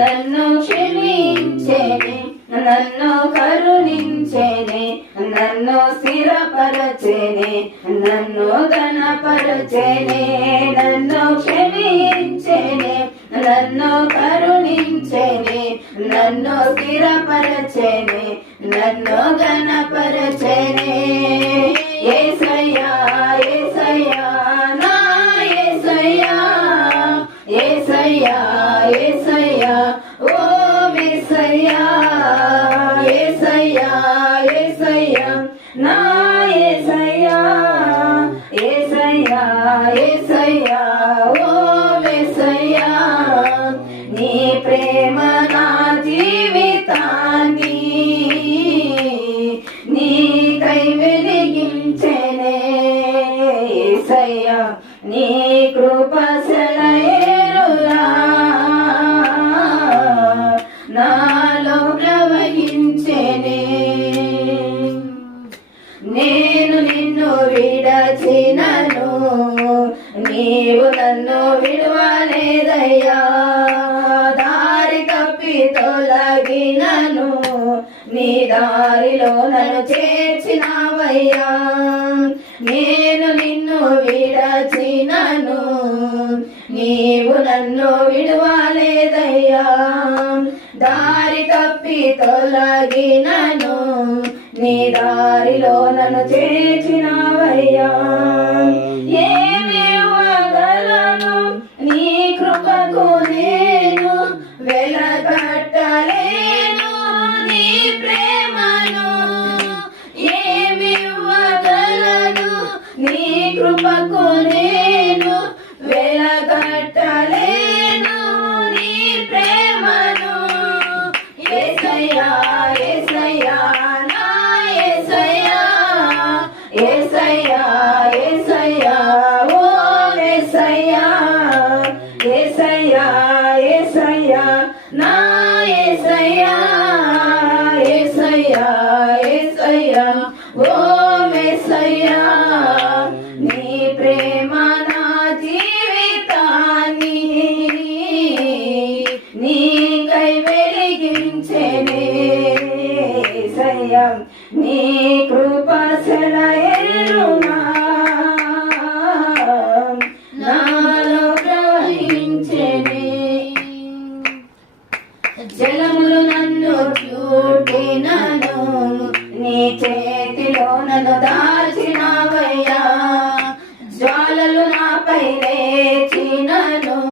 నన్ను క్షమించెనే, నన్ను కరుణించెనే, నన్ను స్థిరపరచెనే, నన్ను ఘనపరచెనే. నన్ను క్షమించెనే, నన్ను కరుణించెనే, నన్ను స్థిరపరచెనే, నన్ను ఘనపరచెనే. యేసయ్యా యేసయ్యా నా యేసయ్యా, యేసయ్యా యేసయ్యా ఓ యేసయ్యా, యేసయ్యా యేసయ్యా నా యేసయ్యా, యేసయ్యా యేసయ్యా ఓ యేసయ్యా. నీ ప్రేమ నా జీవితాన్ని నీకై వెలిగించెనే. యేసయ్యా నీ కృప సెలయేరులా నాలో ప్రవహించెనే. నేను నిన్ను విడచినను, నీవు నన్ను విడువలేదయ్యా. దారి తప్పి తొలగినను, నీ దారిలో నన్ను చేర్చినావయ్యా. నేను నిన్ను విడచినను, నీవు నన్ను విడువలేదయ్యా. దారి తప్పి తొలగినను, నీ దారిలో నన్ను చేర్చినావయ్యా. ఏమి ఇవ్వగలను నీ కృపకు నేను, వెలకట్టలేను నీ ప్రేమను. ఏమి ఇవ్వగలను నీ కృపకు నేను, వెలకట్టలేను నీ ప్రేమను. యేసయ్యా యేసయ్యా నా యేసయ్యా, యేసయ్యా యేసయ్యా ఓ యేసయ్యా, యేసయ్యా యేసయ్యా నా యేసయ్యా, యేసయ్యా యేసయ్యా ఓ యేసయ్యా. నీ ప్రేమ నా జీవితాన్ని నీకై వెలిగించెనే. యేసయ్యా నీ కృప